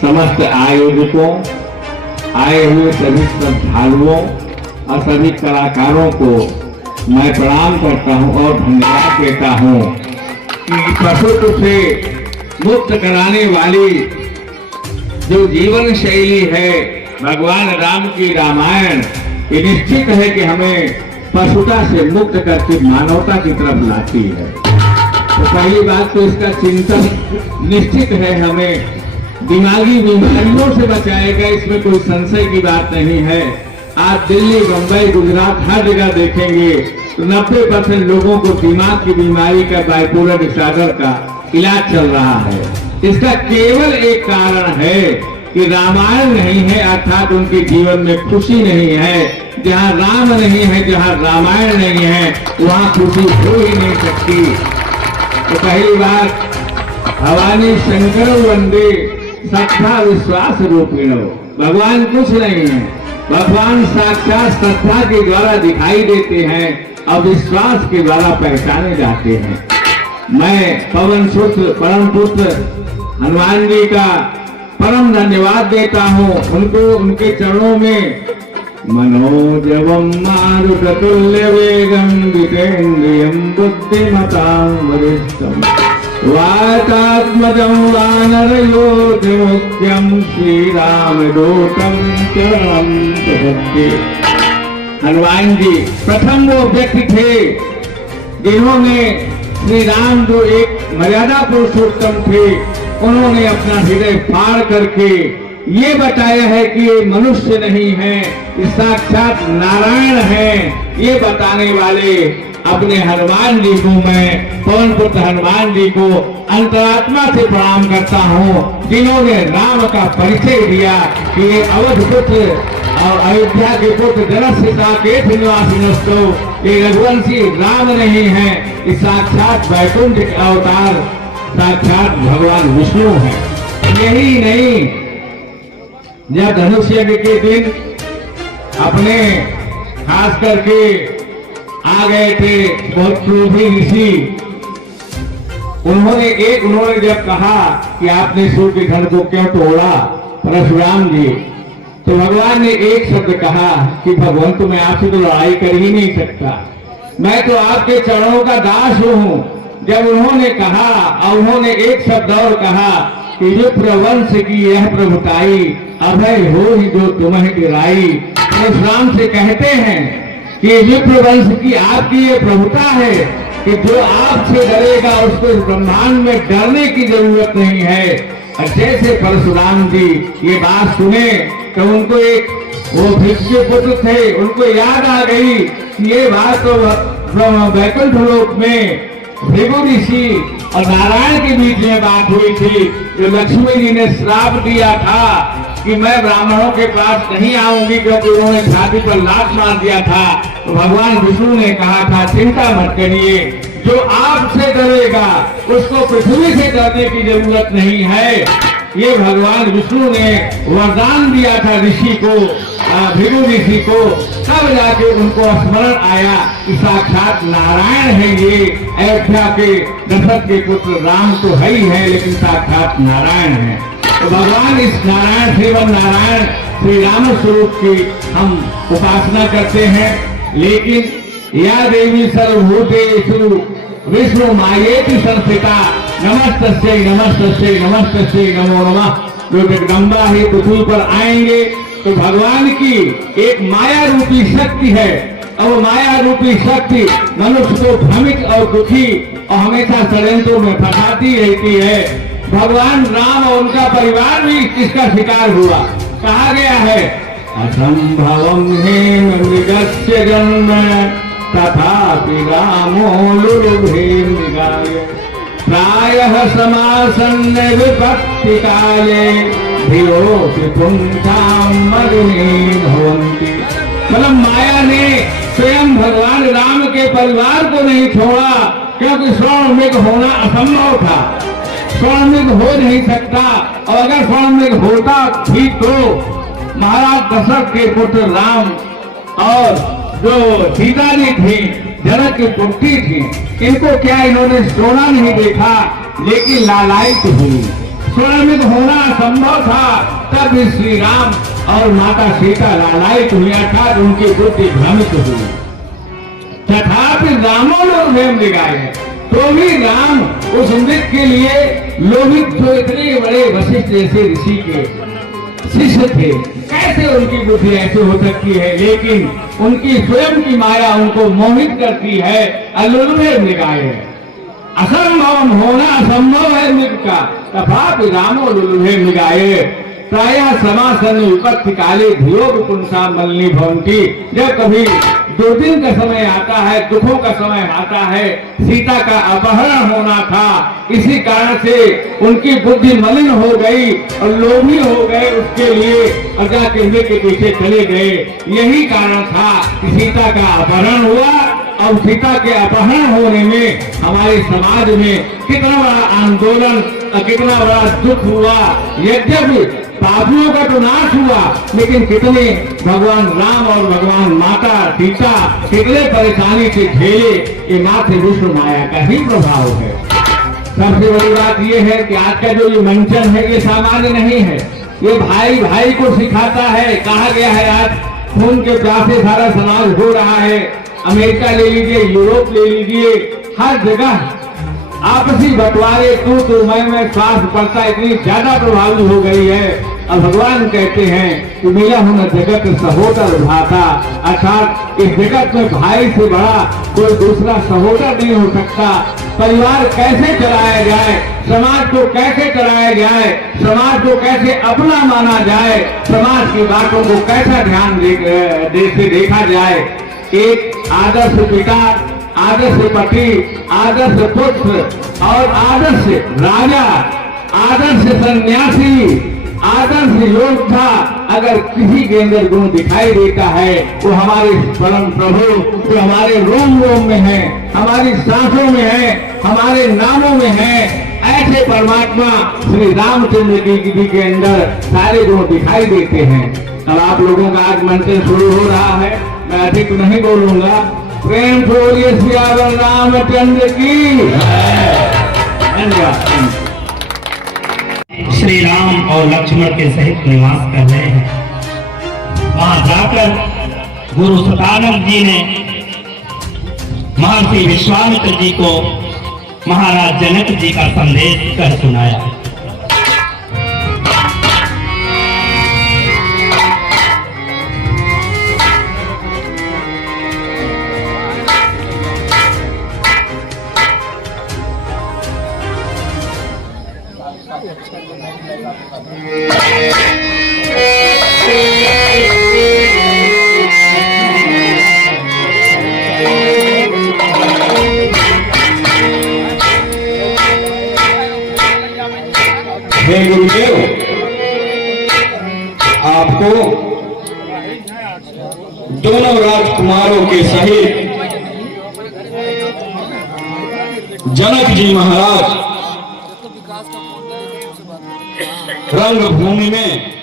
समस्त आयोजकों, आए हुए सभी श्रद्धालुओं और सभी कलाकारों को मैं प्रणाम करता हूं और धन्यवाद देता हूं कि पशुत्व से मुक्त कराने वाली जो जीवन शैली है भगवान राम की रामायण, ये निश्चित है कि हमें पशुता से मुक्त करके मानवता की तरफ लाती है। तो पहली बात तो इसका चिंतन निश्चित है हमें दिमागी बीमारियों से बचाएगा, इसमें कोई संशय की बात नहीं है। आज दिल्ली, मुंबई, गुजरात हर जगह देखेंगे तो 90% लोगों को दिमाग की बीमारी का, बाइपोलर डिसऑर्डर का इलाज चल रहा है। इसका केवल एक कारण है कि रामायण नहीं है, अर्थात उनके जीवन में खुशी नहीं है। जहाँ राम नहीं है, जहाँ रामायण नहीं है, वहाँ खुशी हो ही नहीं सकती। तो पहली बात, भवानी शंकर वंदे श्रद्धा विश्वास रूपिणो, भगवान कुछ नहीं है, भगवान साक्षात श्रद्धा के द्वारा दिखाई देते हैं और विश्वास के द्वारा पहचाने जाते हैं। मैं पवन सुत्र परम पुत्र हनुमान जी का परम धन्यवाद देता हूँ। उनको उनके चरणों में मनोजवम मारुततुल्य वेगम जितेन्द्रियं बुद्धिमतां वरिष्ठम् वातात्मजं वानरयोधिमुख्यं श्रीरामदूतं चरणं प्रपद्ये। हनुमान जी प्रथम वो व्यक्ति थे जिन्होंने श्री राम जो एक मर्यादा पुरुषोत्तम थे, उन्होंने अपना हृदय फाड़ करके ये बताया है कि ये मनुष्य नहीं है, ये साक्षात नारायण है। ये बताने वाले अपने हनुमान जी को, मैं पवन पुत्र हनुमान जी को अंतरात्मा से प्रणाम करता हूँ, जिन्होंने राम का परिचय दिया कि ये अवध पुत्र और अयोध्या के पुत्र जनस्थिता के निवासिनस्तो, ये रघुवंशी राम नहीं है, ये साक्षात वैकुंठ अवतार साक्षात भगवान विष्णु है। यही नहीं, जब धनुष यज्ञ के दिन अपने खास करके आ गए थे बहुत क्रोधी ऋषि, उन्होंने जब कहा कि आपने सूर्य के धन को क्यों तोड़ा परशुराम जी, तो भगवान ने एक शब्द कहा कि भगवान तो मैं आपसे तो लड़ाई कर ही नहीं सकता, मैं तो आपके चरणों का दास हूँ। जब उन्होंने कहा और उन्होंने एक शब्द और कहा कि विप्र वंश की यह प्रभुताई, अभय हो ही जो तुम्हें गिराई। परशुराम से कहते हैं कि विप्र वंश की आपकी ये प्रभुता है कि जो आपसे डरेगा उसको इस ब्रह्मांड में डरने की जरूरत नहीं है। और जैसे परशुराम जी ये बात सुने तो उनको एक वो भृगु पुत्र थे, उनको याद आ गई कि ये बात तो वैकुंठ लोक में भृगु ऋषि और नारायण के बीच में बात हुई थी, जो लक्ष्मी जी ने श्राप दिया था कि मैं ब्राह्मणों के पास नहीं आऊंगी क्योंकि उन्होंने छाती पर लात मार दिया था। तो भगवान विष्णु ने कहा था चिंता मत करिए, जो आपसे डरेगा उसको पृथ्वी से डरने की जरूरत नहीं है। ये भगवान विष्णु ने वरदान दिया था ऋषि को, भृगु ऋषि को, तब जाके उनको स्मरण आया कि साक्षात नारायण है। ये अयोध्या के दशरथ के पुत्र राम तो है ही है, लेकिन साक्षात नारायण है। तो भगवान इस नारायण श्रीमन नारायण श्री राम स्वरूप की हम उपासना करते हैं। लेकिन या देवी सर्वभूतेषु विष्णु मायेति संस्थिता नमस्तस्यै नमस्तस्यै नमस्तस्यै नमो नमः। जो जगदम्बा ही पृथ्वी पर आएंगे तो भगवान की एक माया रूपी शक्ति है, और माया रूपी शक्ति मनुष्य को भ्रमित और दुखी और हमेशा षड्यंत्रों में फंसाती रहती है। भगवान राम और उनका परिवार भी इसका शिकार हुआ। कहा गया है असंभवम हेम मृगस्य जन्म तथापि रामो लुलुभे मृगाय प्रायः समासन्न विपत्ति काले धियोऽपि पुंसां मलिनी भवन्ति। मतलब माया ने स्वयं भगवान राम के परिवार को नहीं छोड़ा, क्योंकि स्वर्णमृग होना असंभव था, स्वर्णमृग हो नहीं सकता। और अगर स्वर्णमृग होता भी तो महाराज दशरथ के पुत्र राम और जो सीता जी थी, जनक की पुत्री थी, इनको क्या इन्होंने सोना नहीं देखा, लेकिन लालायित हुई। स्वयं होना संभव था, तब श्री राम और माता सीता लालायित हुई अर्थात उनकी बुद्धि भ्रमित हुई। तथापि रामो लोभेम दिगाए, तो भी राम उस मृत के लिए लोभित, जो इतने बड़े वशिष्ठ जैसे ऋषि के शिष्य थे, कैसे उनकी बुद्धि ऐसी हो सकती है। लेकिन उनकी स्वयं की माया उनको मोहित करती है। अलुलभे निगाहे है, असंभव होना असंभव है मृत का, तथापि रामो लुलभे निगाहे। प्रायः समासन विपत्ति काले धियो पुंसा मलनी भवंती। जब कभी दुर्दिन का समय आता है, दुखों का समय आता है, सीता का अपहरण होना था, इसी कारण से उनकी बुद्धि मलिन हो गई और लोभी हो गए उसके लिए, और जाके मृत के पीछे चले गए। यही कारण था कि सीता का अपहरण हुआ। और सीता के अपहरण होने में हमारे समाज में कितना बड़ा आंदोलन, कितना बड़ा दुख हुआ। यद्यपि पापियों का तो नाश हुआ, लेकिन कितने भगवान राम और भगवान माता सीता कितने परेशानी से झेले, ये मात्र विष्णु माया का ही प्रभाव है। सबसे बड़ी बात ये है कि आज का जो ये मंचन है ये सामान्य नहीं है, ये भाई भाई को सिखाता है। कहा गया है आज खून के प्यासे सारा समाज हो रहा है। अमेरिका ले लीजिए, यूरोप ले लीजिए, हर जगह आपसी बंटवारे तू मैं श्वास पड़ता इतनी ज्यादा प्रभावी हो गई है। और भगवान कहते हैं कि मिला हूं जगत सहोदर भाता, अर्थात इस जगत में भाई से बड़ा कोई दूसरा सहोदर नहीं हो सकता। परिवार कैसे चलाया जाए, समाज को कैसे चलाया जाए, समाज को कैसे अपना माना जाए, समाज की बातों को कैसा ध्यान से देखा जाए। एक आदर्श पिता, आदर्श पति, आदर्श पुत्र और आदर्श राजा, आदर्श सन्यासी, आदर्श योद्धा अगर किसी के अंदर गुण दिखाई देता है, वो हमारे परम प्रभु जो हमारे रोम रोम में है, हमारी सांसों में है, हमारे नामों में है, ऐसे परमात्मा श्री रामचंद्र जी के अंदर सारे गुण दिखाई देते हैं। अब आप लोगों का आज मंचन शुरू हो रहा है, मैं अधिक नहीं बोलूंगा। प्रेम बोलिए सियावर रामचंद्र की। धन्यवाद। श्री राम और लक्ष्मण के सहित निवास कर रहे हैं। वहां जाकर गुरु सतानंद जी ने महर्षि विश्वामित्र जी को महाराज जनक जी का संदेश कर सुनाया। हे गुरुदेव, आपको दोनों राजकुमारों के सहित जनक जी महाराज रंगभूमि में